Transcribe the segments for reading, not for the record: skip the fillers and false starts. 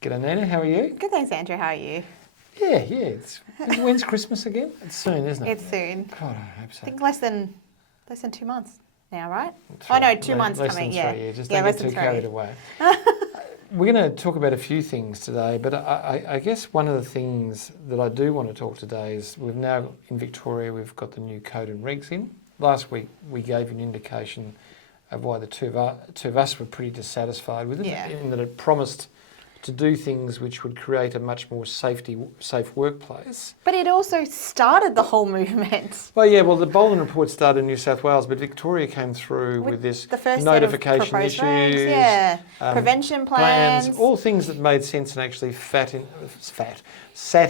G'day, Nina. How are you? Good, thanks, Andrew. How are you? Yeah. When's Christmas again? It's soon, isn't it? It's soon. God, I hope so. I think less than 2 months now, right? Oh no, 2 months less coming. Than Yeah, 3 years. Just yeah, don't get too carried away. We're going to talk about a few things today, but I guess one of the things that I do want to talk today is we've now, in Victoria, we've got the new code and regs in. Last week, we gave an indication of why the two of us were pretty dissatisfied with it, in that it promised to do things which would create a much more safe workplace. But it also started the whole movement. Well, the Boland report started in New South Wales, but Victoria came through with this the first notification set of issues, regs, prevention plans, all things that made sense and actually sat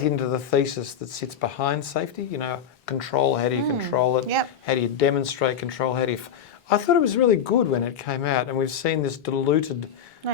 into the thesis that sits behind safety. You know, control. How do you control it? Yep. How do you demonstrate control? I thought it was really good when it came out, and we've seen this diluted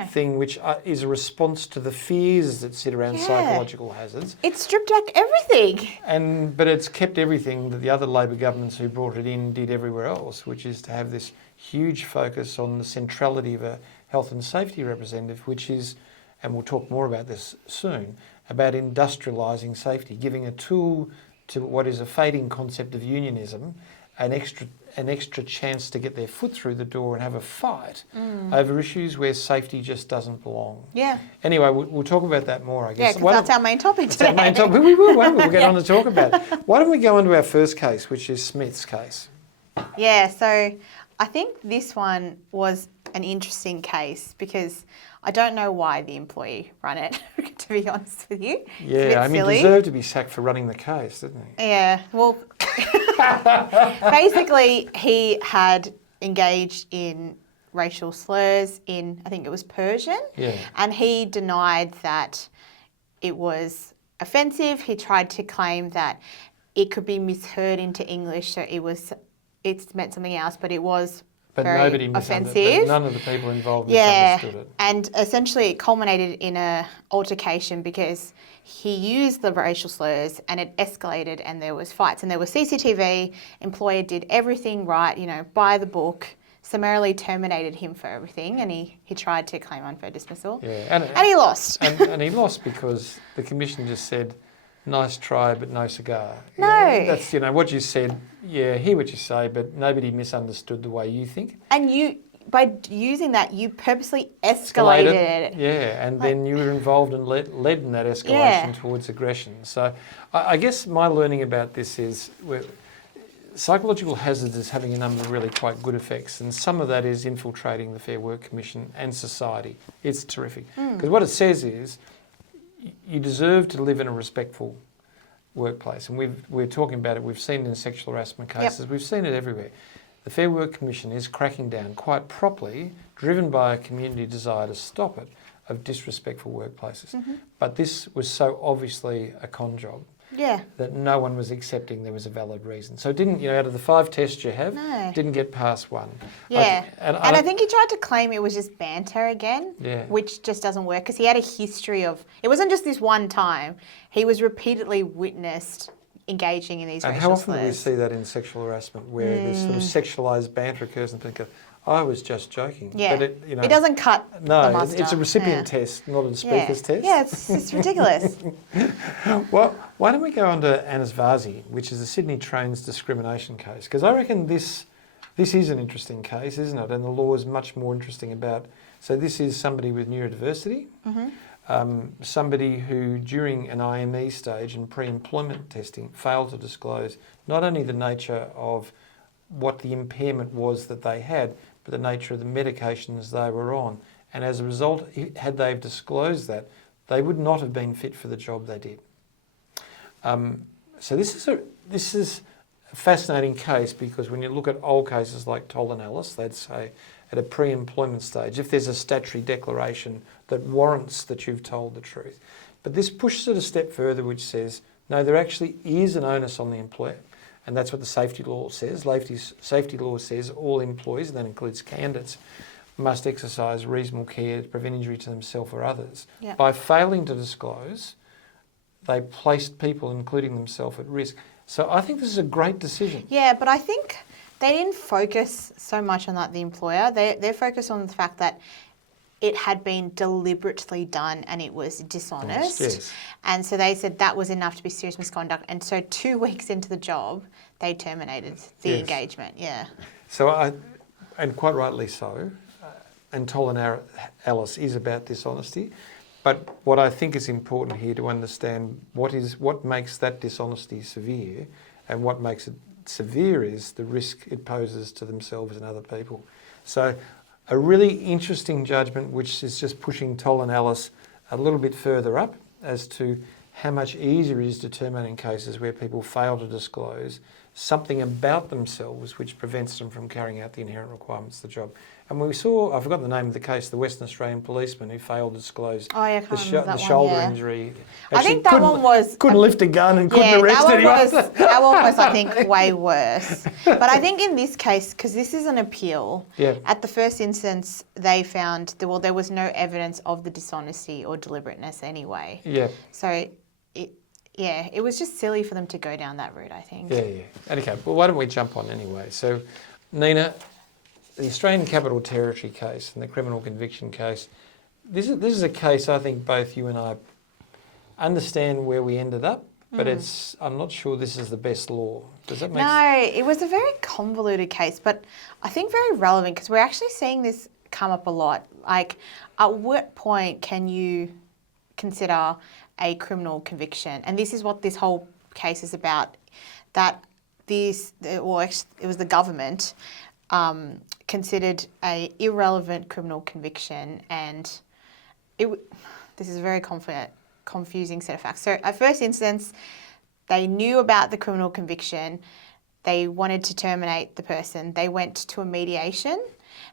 thing, which is a response to the fears that sit around psychological hazards. It stripped back everything. But it's kept everything that the other Labor governments who brought it in did everywhere else, which is to have this huge focus on the centrality of a health and safety representative, which is, and we'll talk more about this soon, about industrialising safety, giving a tool to what is a fading concept of unionism, an extra chance to get their foot through the door and have a fight over issues where safety just doesn't belong. Yeah. Anyway, we'll talk about that more, I guess. Yeah, because that's our main topic today. Our main topic. We will, won't we? We'll get on to talk about it. Why don't we go on to our first case, which is Smith's case? Yeah, so I think this one was an interesting case because I don't know why the employee ran it, to be honest with you. Yeah, he deserved to be sacked for running the case, didn't he? Yeah, well, basically he had engaged in racial slurs in, I think it was Persian, and he denied that it was offensive. He tried to claim that it could be misheard into English, so it's meant something else, but it was very offensive. None of the people involved misunderstood it. And essentially it culminated in a altercation because he used the racial slurs and it escalated and there was fights and there was CCTV. Employer did everything right, by the book, summarily terminated him for everything, and he tried to claim unfair dismissal. Yeah, and he lost. And he lost because the commission just said, nice try, but no cigar. No. That's, what you said, hear what you say, but nobody misunderstood the way you think. And by using that, you purposely escalated it. Yeah, and then you were involved and led in that escalation towards aggression. So I guess my learning about this is psychological hazards is having a number of really quite good effects, and some of that is infiltrating the Fair Work Commission and society. It's terrific. Because what it says is, you deserve to live in a respectful workplace. And we're talking about it, we've seen it in sexual harassment cases, we've seen it everywhere. The Fair Work Commission is cracking down quite properly, driven by a community desire to stop it, of disrespectful workplaces. But this was so obviously a con job that no one was accepting there was a valid reason. So it didn't, out of the 5 tests you have, didn't get past one. Yeah, and I think he tried to claim it was just banter again, which just doesn't work because he had a history of, it wasn't just this one time, he was repeatedly witnessed engaging in these racial slurs. And how often do we see that in sexual harassment where this sort of sexualised banter occurs and think, I was just joking. Yeah, but it doesn't cut the mustard. It's a recipient test, not a speaker's test. Yeah, it's ridiculous. Well, why don't we go on to Anas Vazi, which is the Sydney Trains discrimination case? Because I reckon this is an interesting case, isn't it? And the law is much more interesting about... So this is somebody with neurodiversity, somebody who during an IME stage and pre-employment testing failed to disclose not only the nature of what the impairment was that they had, but the nature of the medications they were on. And as a result, had they disclosed that, they would not have been fit for the job they did. So this is a fascinating case because when you look at old cases like Toll and Ellis, they'd say at a pre-employment stage, if there's a statutory declaration that warrants that you've told the truth. But this pushes it a step further, which says, no, there actually is an onus on the employer. And that's what the safety law says. Safety law says all employees, and that includes candidates, must exercise reasonable care to prevent injury to themselves or others. Yep. By failing to disclose, they placed people, including themselves, at risk. So I think this is a great decision. Yeah, but I think they didn't focus so much on that, the employer. They're focused on the fact that it had been deliberately done and it was dishonest. Yes. And so they said that was enough to be serious misconduct. And so 2 weeks into the job, they terminated the engagement. Yeah. So and quite rightly so, and Toll & Ellis is about dishonesty. But what I think is important here to understand what makes that dishonesty severe, and what makes it severe is the risk it poses to themselves and other people. So a really interesting judgment which is just pushing Toll & Ellis a little bit further up as to how much easier it is to terminate in cases where people fail to disclose something about themselves which prevents them from carrying out the inherent requirements of the job. And we saw, I've forgotten the name of the case, the Western Australian policeman who failed to disclose the shoulder injury. Actually, I think that one was... Couldn't lift a gun and couldn't arrest anyone. That one was, I think, way worse. But I think in this case, because this is an appeal, at the first instance, they found there was no evidence of the dishonesty or deliberateness anyway. Yeah. So... it was just silly for them to go down that route, I think. Yeah. Okay, well, why don't we jump on anyway? So, Nina, the Australian Capital Territory case and the criminal conviction case, this is a case I think both you and I understand where we ended up, but I'm not sure this is the best law. Does that make sense? No, it was a very convoluted case, but I think very relevant because we're actually seeing this come up a lot. Like, at what point can you consider a criminal conviction? And this is what this whole case is about, that it was the government considered a irrelevant criminal conviction, and this is a very confusing set of facts. So at first instance, they knew about the criminal conviction, they wanted to terminate the person, they went to a mediation,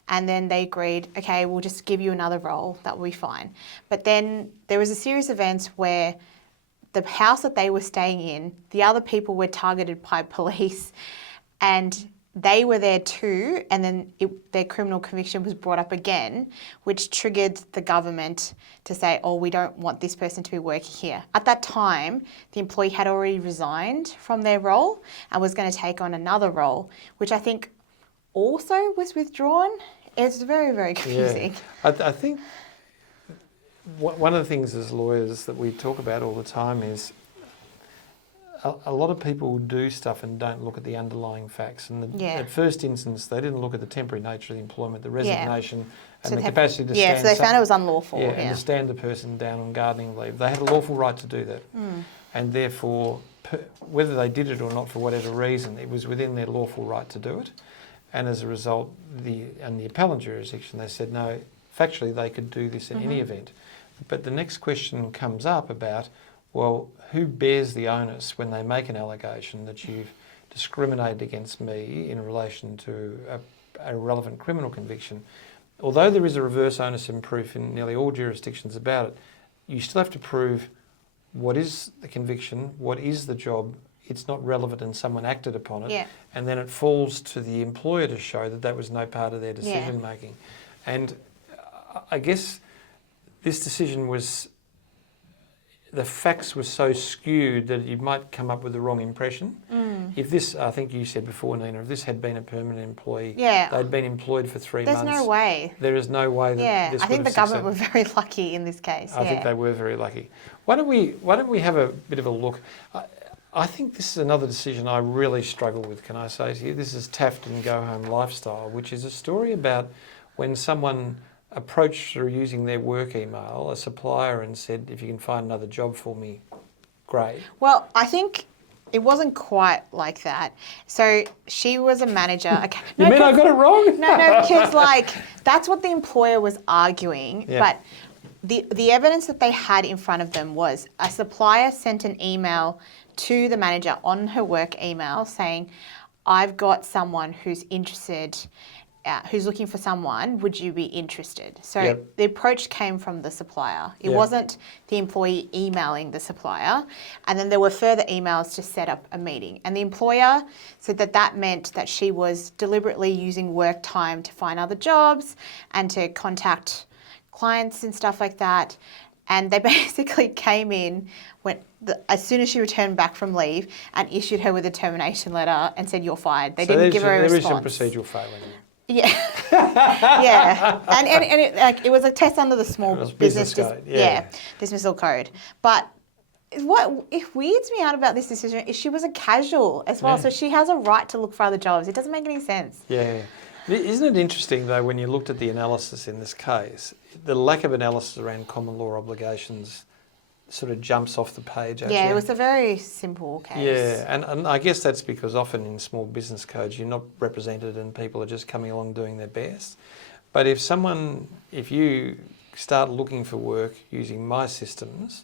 and then they agreed, okay, we'll just give you another role, that will be fine. But then there was a series of events where the house that they were staying in, the other people were targeted by police, and they were there too, and then their criminal conviction was brought up again, which triggered the government to say, oh, we don't want this person to be working here. At that time, the employee had already resigned from their role and was going to take on another role, which I think also was withdrawn. It's very, very confusing. Yeah. I think one of the things as lawyers that we talk about all the time is a lot of people do stuff and don't look at the underlying facts. And at first instance, they didn't look at the temporary nature of the employment, the resignation, and the capacity to stand... so they found it was unlawful. And to stand the person down on gardening leave. They had a lawful right to do that. And therefore, whether they did it or not for whatever reason, it was within their lawful right to do it. And as a result, in the appellant jurisdiction, they said, no, factually they could do this in any event. But the next question comes up about, well, who bears the onus when they make an allegation that you've discriminated against me in relation to a relevant criminal conviction? Although there is a reverse onus in proof in nearly all jurisdictions about it, you still have to prove what is the conviction, what is the job. It's not relevant and someone acted upon it. And then it falls to the employer to show that that was no part of their decision making. And I guess this decision was... the facts were so skewed that you might come up with the wrong impression. If this, I think you said before, Nina, if this had been a permanent employee, they'd been employed for 3 months. There's no way. There is no way that this would have succeeded. I think the government were very lucky in this case. I think they were very lucky. Why don't we have a bit of a look? I think this is another decision I really struggle with, can I say to you? This is Taft and Go Home Lifestyle, which is a story about when someone approached through using their work email a supplier and said, if you can find another job for me, great. Well, I think it wasn't quite like that. So she was a manager. You mean I got it wrong? No, because that's what the employer was arguing. But the evidence that they had in front of them was a supplier sent an email to the manager on her work email saying, I've got someone who's interested, who's looking for someone, would you be interested? So the approach came from the supplier. It wasn't the employee emailing the supplier. And then there were further emails to set up a meeting. And the employer said that that meant that she was deliberately using work time to find other jobs and to contact clients and stuff like that. And they basically came in as soon as she returned back from leave and issued her with a termination letter and said, you're fired. They didn't give her a response. There is some procedural failing. Yeah, yeah, and it was a test under the small business code. Dismissal code. But what it weirds me out about this decision is she was a casual as well, so she has a right to look for other jobs. It doesn't make any sense. Yeah. Isn't it interesting, though, when you looked at the analysis in this case, the lack of analysis around common law obligations sort of jumps off the page. Yeah, it was a very simple case. Yeah, and I guess that's because often in small business codes you're not represented and people are just coming along doing their best. But if you start looking for work using my systems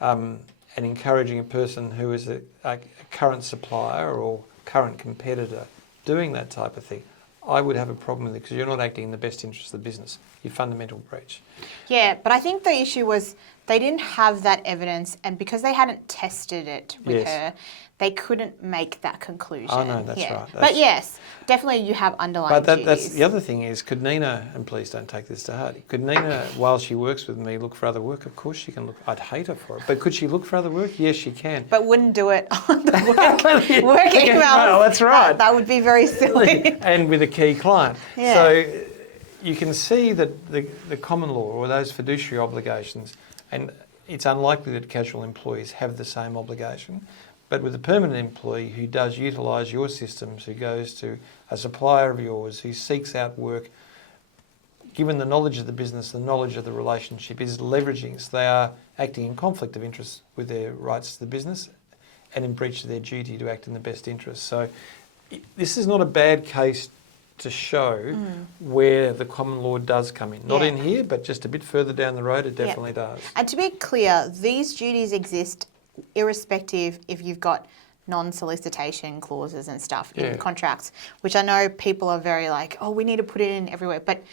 and encouraging a person who is a current supplier or current competitor doing that type of thing, I would have a problem with it because you're not acting in the best interest of the business. You're fundamental breach. Yeah, but I think the issue was they didn't have that evidence, and because they hadn't tested it with her, they couldn't make that conclusion. Oh no, that's right. But yes, definitely you have underlying duties. That's the other thing is, could Nina, and please don't take this to heart, could Nina, while she works with me, look for other work? Of course she can look. I'd hate her for it, but could she look for other work? Yes, she can. But wouldn't do it on the work email. Well, that's right. That would be very silly. And with a key client. Yeah. So you can see that the common law or those fiduciary obligations, and it's unlikely that casual employees have the same obligation, but with a permanent employee who does utilise your systems, who goes to a supplier of yours, who seeks out work, given the knowledge of the business, the knowledge of the relationship, is leveraging, so they are acting in conflict of interest with their rights to the business and in breach of their duty to act in the best interest. So this is not a bad case to show where the common law does come in. Not in here, but just a bit further down the road, it definitely does. And to be clear, these duties exist irrespective if you've got non-solicitation clauses and stuff in contracts, which I know people are very like, oh, we need to put it in everywhere. But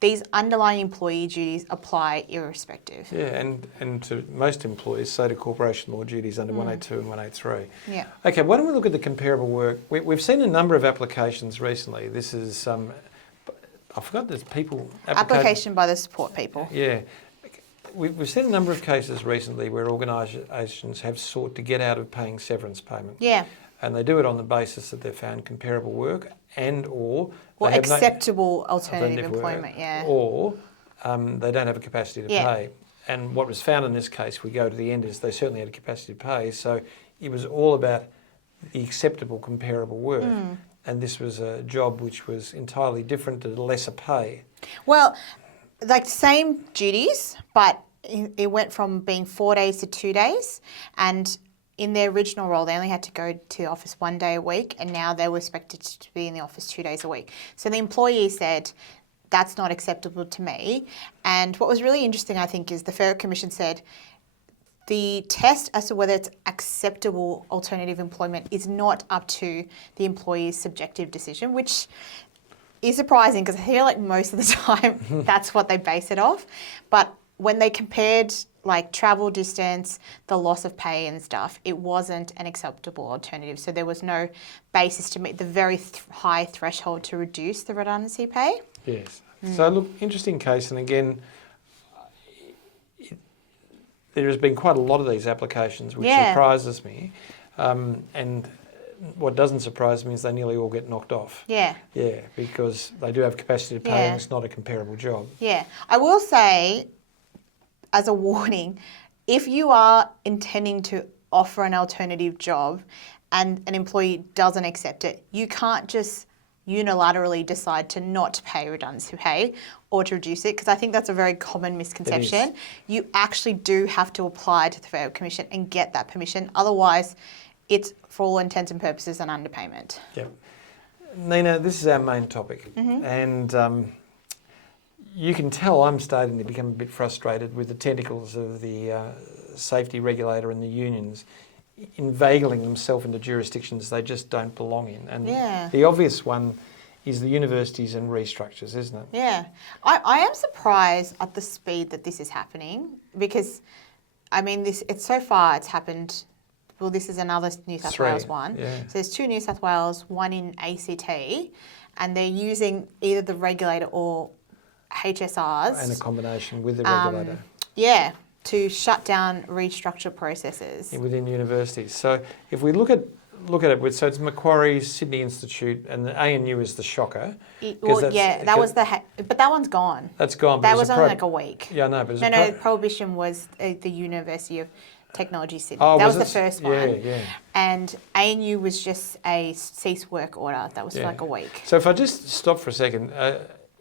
these underlying employee duties apply irrespective. Yeah, and to most employees, so do corporation law duties under 182 and 183. Yeah. Okay, why don't we look at the comparable work? We've seen a number of applications recently. This is, I forgot there's people... Application by the support people. Yeah. We've seen a number of cases recently where organisations have sought to get out of paying severance payment. Yeah. And they do it on the basis that they've found comparable work or acceptable alternative employment, or they don't have a capacity to pay. And what was found in this case, we go to the end, is they certainly had a capacity to pay. So it was all about the acceptable comparable work. And this was a job which was entirely different to lesser pay. Well, like same duties, but it went from being 4 days to 2 days. And in their original role, they only had to go to the office 1 day a week, and now they were expected to be in the office 2 days a week. So the employee said, that's not acceptable to me. And what was really interesting, I think, is the Fair Commission said the test as to whether it's acceptable alternative employment is not up to the employee's subjective decision, which is surprising because I feel like most of the time that's what they base it off. But when they compared like travel distance, the loss of pay and stuff, it wasn't an acceptable alternative. So there was no basis to meet the very high threshold to reduce the redundancy pay. Yes. So look, interesting case. And again, there has been quite a lot of these applications, which surprises me. And what doesn't surprise me is they nearly all get knocked off. Yeah. Yeah, because they do have capacity to pay and it's not a comparable job. Yeah. I will say, as a warning, if you are intending to offer an alternative job and an employee doesn't accept it, you can't just unilaterally decide to not pay redundancy pay or to reduce it, because I think that's a very common misconception. You actually do have to apply to the Fair Commission and get that permission. Otherwise, it's, for all intents and purposes, an underpayment. Yep. Nina, this is our main topic. And you can tell I'm starting to become a bit frustrated with the tentacles of the safety regulator and the unions inveigling themselves into jurisdictions they just don't belong in. And the obvious one is the universities and restructures, isn't it? Yeah. I am surprised at the speed that this is happening because, I mean, it's so far it's happened. Well, this is another New South Wales one. Yeah. So there's 2 New South Wales, 1 in ACT, and they're using either the regulator or HSRs. And a combination with the regulator. To shut down restructure processes. Within universities. So if we look at look at it. So it's Macquarie, Sydney Institute, and the ANU is the shocker. But that one's gone. That's gone. That was only like a week. Yeah, I know. But Prohibition was the University of Technology Sydney. Oh, that was the first one. Yeah. And ANU was just a cease work order. That was for like a week. So if I just stop for a second,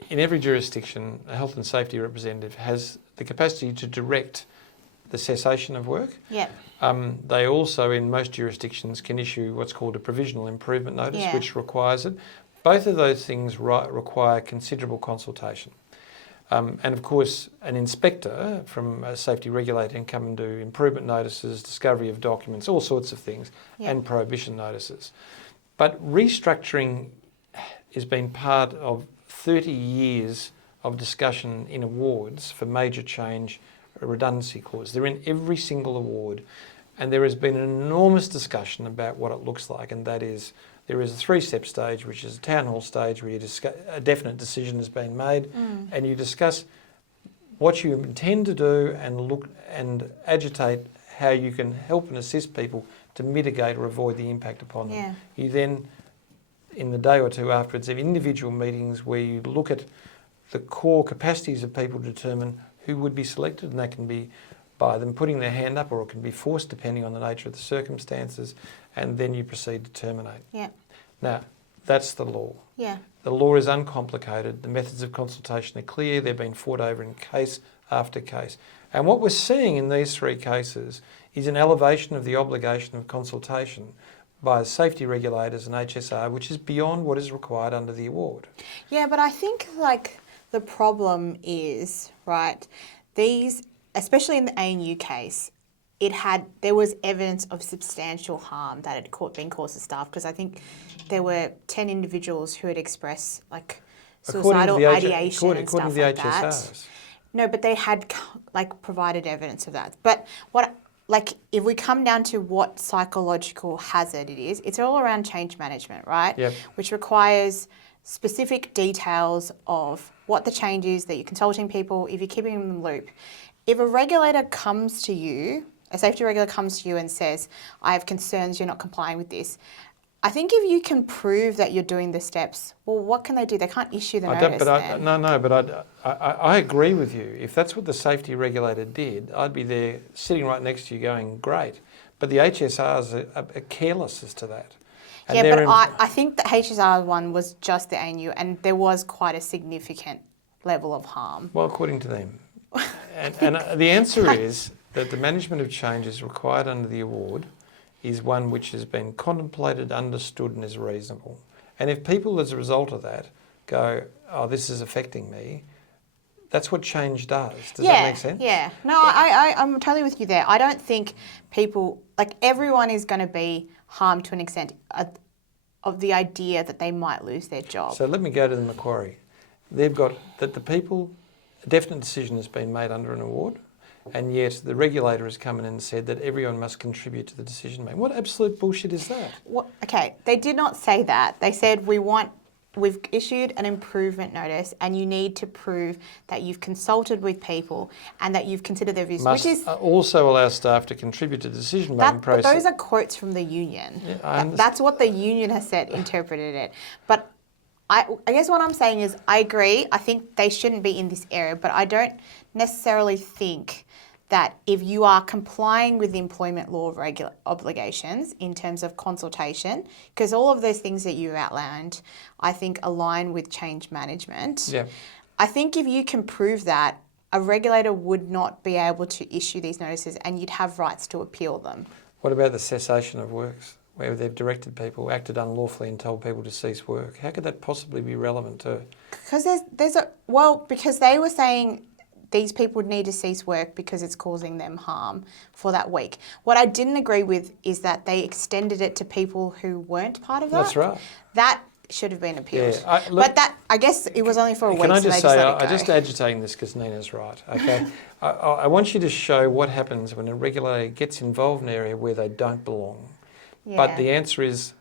in every jurisdiction, a health and safety representative has the capacity to direct the cessation of work. Yeah. They also, in most jurisdictions, can issue what's called a provisional improvement notice, which requires it. Both of those things require considerable consultation. And of course, an inspector from a safety regulator can come and do improvement notices, discovery of documents, all sorts of things, and prohibition notices. But restructuring has been part of 30 years of discussion in awards for major change redundancy clause. They're in every single award, and there has been an enormous discussion about what it looks like, and that is there is a 3-step stage, which is a town hall stage where you discuss, a definite decision has been made, and you discuss what you intend to do and look and agitate how you can help and assist people to mitigate or avoid the impact upon them. You then, in the day or two afterwards, have individual meetings where you look at the core capacities of people to determine who would be selected, and that can be by them putting their hand up, or it can be forced depending on the nature of the circumstances, and then you proceed to terminate. Now, that's the law. The law is uncomplicated. The methods of consultation are clear. They've been fought over in case after case. And what we're seeing in these 3 cases is an elevation of the obligation of consultation by safety regulators and HSR, which is beyond what is required under the award. Yeah, but I think the problem is, right, these, especially in the ANU case, there was evidence of substantial harm that had been caused to staff, because I think there were 10 individuals who had expressed suicidal ideation and stuff like that. No, but they had provided evidence of that. But if we come down to what psychological hazard it is, it's all around change management, right? Which requires specific details of what the change is, that you're consulting people, if you're keeping them in the loop. If a regulator comes to you, a safety regulator comes to you and says, I have concerns, you're not complying with this, I think if you can prove that you're doing the steps, well, what can they do? They can't issue the notice then. I agree with you. If that's what the safety regulator did, I'd be there sitting right next to you going, great. But the HSRs are careless as to that. And I think the HSR one was just the ANU, and there was quite a significant level of harm. Well, according to them. and the answer is that the management of change is required under the award is one which has been contemplated, understood and is reasonable. And if people as a result of that go, oh, this is affecting me, that's what change does. Does that make sense? Yeah. No, I'm totally with you there. I don't think people, everyone is going to be harmed to an extent of the idea that they might lose their job. So let me go to the Macquarie. They've got that the people, a definite decision has been made under an award, and yet the regulator has come in and said that everyone must contribute to the decision making. What absolute bullshit is that? Okay, they did not say that. They said we've issued an improvement notice and you need to prove that you've consulted with people and that you've considered their views. Must which is also allow staff to contribute to the decision-making process. But those are quotes from the union. That's what the union has said, interpreted it. But I guess what I'm saying is I agree. I think they shouldn't be in this area, but I don't necessarily think that if you are complying with the employment law obligations in terms of consultation, because all of those things that you outlined, I think align with change management. I think if you can prove that, a regulator would not be able to issue these notices and you'd have rights to appeal them. What about the cessation of works, where they've directed people, acted unlawfully and told people to cease work? How could that possibly be relevant to? Because because they were saying these people need to cease work because it's causing them harm for that week. What I didn't agree with is that they extended it to people who weren't part of that. That's right. That should have been appealed. I guess it was only for a week. Can I just say, I'm just agitating this because Nina's right, okay? I want you to show what happens when a regulator gets involved in an area where they don't belong. But the answer is,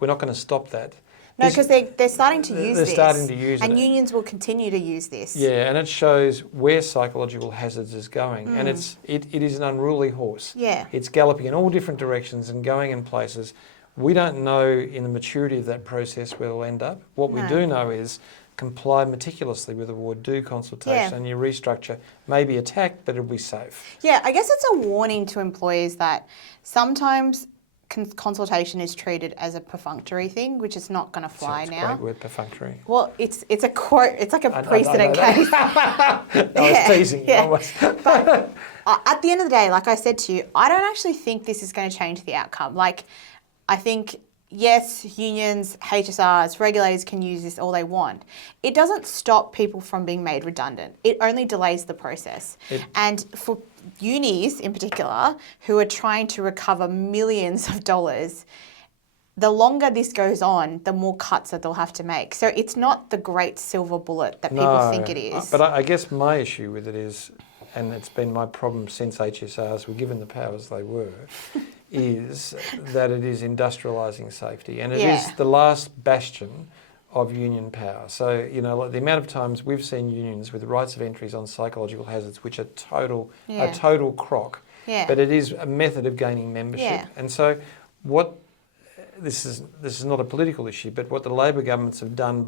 we're not going to stop that. No, because they're starting to use this. They're starting to use it. And unions will continue to use this. Yeah, and it shows where psychological hazards is going. And it is an unruly horse. Yeah. It's galloping in all different directions and going in places We don't know in the maturity of that process where it'll end up. What we do know is comply meticulously with the award, do consultation, and your restructure may be attacked, but it'll be safe. Yeah, I guess it's a warning to employers that sometimes consultation is treated as a perfunctory thing, which is not going to fly now. Great word, perfunctory. Well, it's a court. It's like a precedent case. I was teasing. Yeah. But at the end of the day, like I said to you, I don't actually think this is going to change the outcome. Like, I think, yes, unions, HSRs, regulators can use this all they want. It doesn't stop people from being made redundant. It only delays the process. And for unis in particular, who are trying to recover millions of dollars, the longer this goes on, the more cuts that they'll have to make. So it's not the great silver bullet that people think it is. But I guess my issue with it is, and it's been my problem since HSRs were given the powers they were, is that it is industrialising safety, and it is the last bastion of union power. So, you know, like the amount of times we've seen unions with rights of entries on psychological hazards, which are a total crock, but it is a method of gaining membership. And so what, this is not a political issue, but what the Labor governments have done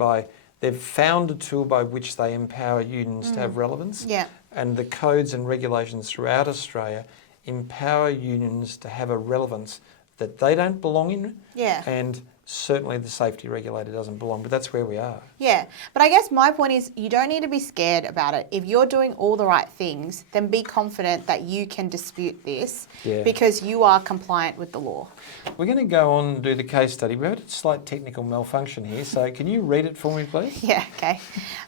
they've found a tool by which they empower unions to have relevance, and the codes and regulations throughout Australia empower unions to have a relevance that they don't belong in, and certainly the safety regulator doesn't belong, but that's where we are. Yeah, but I guess my point is you don't need to be scared about it. If you're doing all the right things, then be confident that you can dispute this because you are compliant with the law. We're going to go on and do the case study. We had a slight technical malfunction here, so can you read it for me, please? Yeah, okay.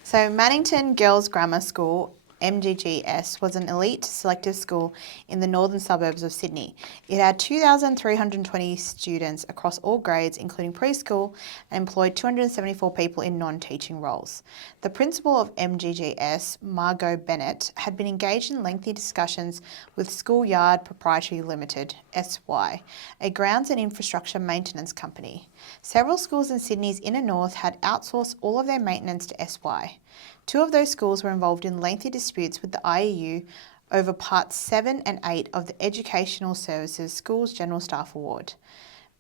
So Mannington Girls Grammar School, MGGS, was an elite selective school in the northern suburbs of Sydney. It had 2,320 students across all grades, including preschool, and employed 274 people in non-teaching roles. The principal of MGGS, Margot Bennett, had been engaged in lengthy discussions with Schoolyard Proprietary Limited, SY, a grounds and infrastructure maintenance company. Several schools in Sydney's inner north had outsourced all of their maintenance to SY. Two of those schools were involved in lengthy disputes with the IEU over Parts 7 and 8 of the Educational Services Schools General Staff Award.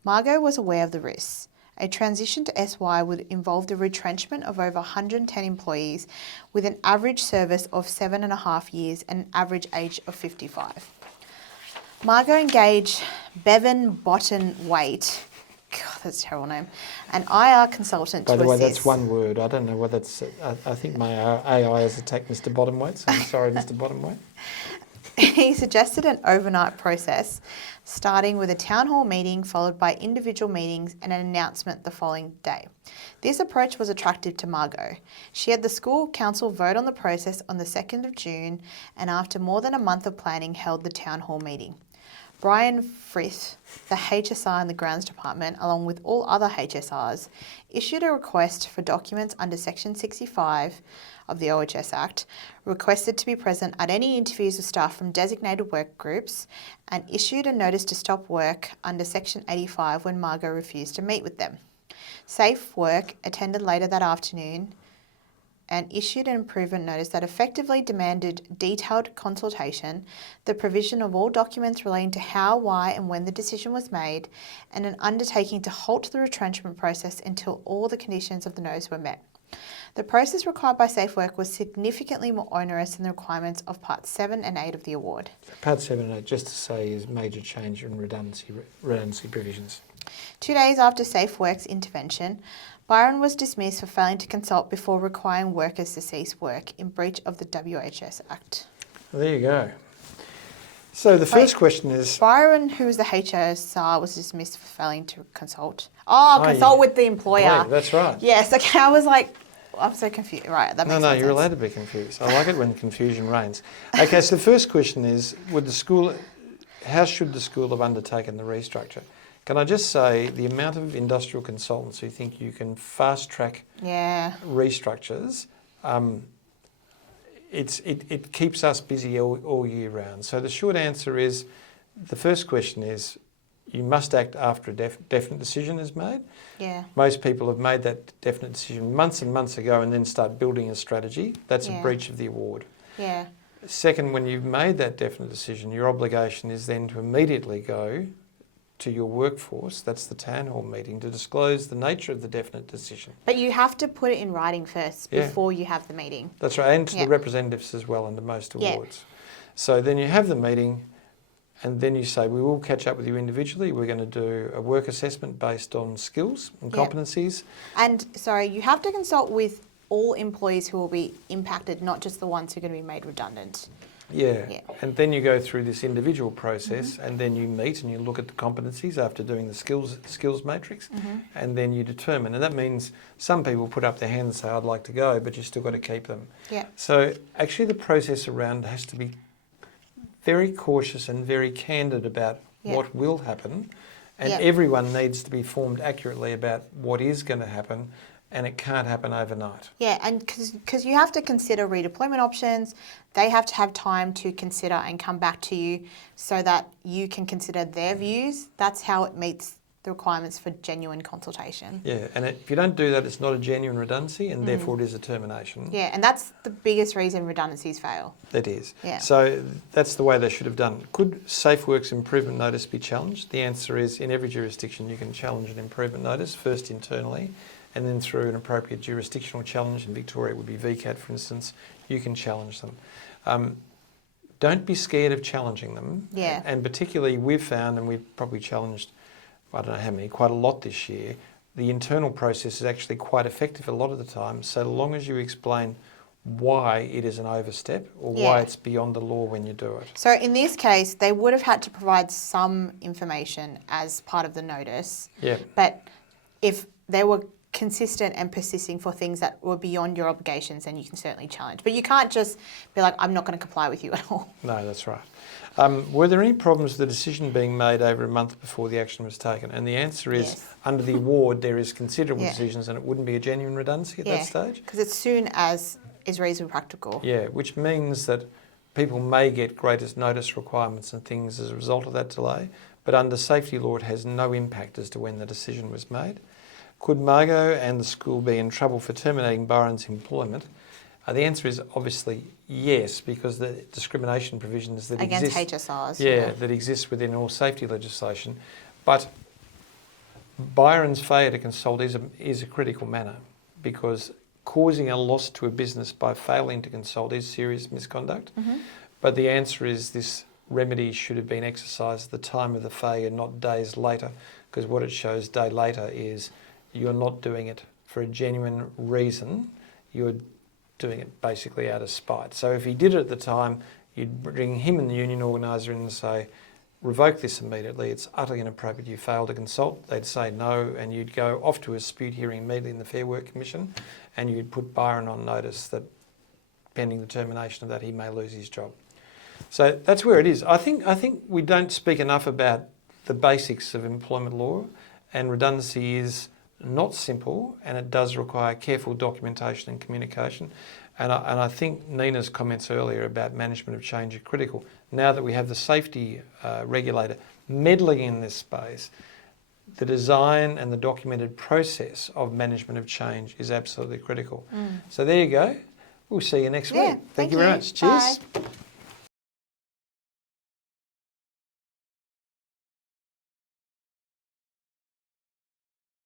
Margot was aware of the risks. A transition to SY would involve the retrenchment of over 110 employees with an average service of 7.5 years and an average age of 55. Margot engaged Bevan Botten Waite, God, that's a terrible name, an IR consultant to assist. By the way, that's one word. I don't know whether it's... I think my AI has attacked Mr. Bottomweight, so I'm sorry, Mr. Bottomweight. He suggested an overnight process, starting with a town hall meeting followed by individual meetings and an announcement the following day. This approach was attractive to Margot. She had the school council vote on the process on the 2nd of June, and after more than a month of planning, held the town hall meeting. Brian Frith, the HSR in the Grounds Department, along with all other HSRs, issued a request for documents under Section 65 of the OHS Act, requested to be present at any interviews with staff from designated work groups, and issued a notice to stop work under Section 85 when Margot refused to meet with them. SafeWork attended later that afternoon and issued an improvement notice that effectively demanded detailed consultation, the provision of all documents relating to how, why and when the decision was made, and an undertaking to halt the retrenchment process until all the conditions of the notice were met. The process required by SafeWork was significantly more onerous than the requirements of Parts 7 and 8 of the award. Part 7 and 8, just to say, is major change in redundancy provisions. 2 days after SafeWork's intervention, Byron was dismissed for failing to consult before requiring workers to cease work in breach of the WHS Act. Well, there you go. So the first question is... Byron, who was the HSR, was dismissed for failing to consult. Consult with the employer. Right, that's right. Yes, okay, I was like, I'm so confused. Right, that makes sense. No, you're allowed to be confused. I like it when confusion reigns. Okay, so the first question is, how should the school have undertaken the restructure? Can I just say the amount of industrial consultants who think you can fast-track restructures, it keeps us busy all year round. So the short answer is, the first question is, you must act after a definite decision is made. Yeah. Most people have made that definite decision months and months ago and then start building a strategy. That's a breach of the award. Yeah. Second, when you've made that definite decision, your obligation is then to immediately go to your workforce, that's the town hall meeting, to disclose the nature of the definite decision. But you have to put it in writing first before you have the meeting. That's right, and to the representatives as well under most awards. So then you have the meeting, and then you say, we will catch up with you individually. We're going to do a work assessment based on skills and competencies. And, sorry, you have to consult with all employees who will be impacted, not just the ones who are going to be made redundant. Yeah, and then you go through this individual process, and then you meet and you look at the competencies after doing the skills matrix, and then you determine. And that means some people put up their hand and say, I'd like to go, but you've still got to keep them. Yeah. So actually the process around has to be very cautious and very candid about what will happen, and everyone needs to be formed accurately about what is going to happen, and it can't happen overnight. Yeah, and because you have to consider redeployment options, they have to have time to consider and come back to you so that you can consider their views. That's how it meets the requirements for genuine consultation. Yeah, and if you don't do that, it's not a genuine redundancy, and therefore it is a termination. Yeah, and that's the biggest reason redundancies fail. It is. Yeah. So that's the way they should have done it. Could SafeWork's improvement notice be challenged? The answer is, in every jurisdiction you can challenge an improvement notice, first internally, and then through an appropriate jurisdictional challenge. In Victoria it would be VCAT, for instance, you can challenge them. Don't be scared of challenging them. Yeah. And particularly we've found, and we've probably challenged, I don't know how many, quite a lot this year, the internal process is actually quite effective a lot of the time, so long as you explain why it is an overstep or why it's beyond the law when you do it. So in this case, they would have had to provide some information as part of the notice. Yeah. But if they were consistent and persisting for things that were beyond your obligations, then you can certainly challenge. But you can't just be like, I'm not going to comply with you at all. No, that's right. Were there any problems with the decision being made over a month before the action was taken? And the answer is, under the award, there is considerable decisions, and it wouldn't be a genuine redundancy at that stage. Because as soon as is reasonably practical. Yeah, which means that people may get greater notice requirements and things as a result of that delay, but under safety law it has no impact as to when the decision was made. Could Margot and the school be in trouble for terminating Byron's employment? The answer is obviously yes, because the discrimination provisions that against exist... HSRs. that exist within all safety legislation. But Byron's failure to consult is a critical matter, because causing a loss to a business by failing to consult is serious misconduct. But the answer is this remedy should have been exercised at the time of the failure, not days later, because what it shows day later is you're not doing it for a genuine reason, you're doing it basically out of spite. So if he did it at the time, you'd bring him and the union organiser in and say, revoke this immediately, it's utterly inappropriate, you failed to consult. They'd say no, and you'd go off to a dispute hearing immediately in the Fair Work Commission, and you'd put Byron on notice that pending the termination of that, he may lose his job. So that's where it is. I think we don't speak enough about the basics of employment law, and redundancy is not simple, and it does require careful documentation and communication. And I think Nina's comments earlier about management of change are critical. Now that we have the safety regulator meddling in this space, the design and the documented process of management of change is absolutely critical. So there you go. We'll see you next week. Thank you very much. Cheers. Bye.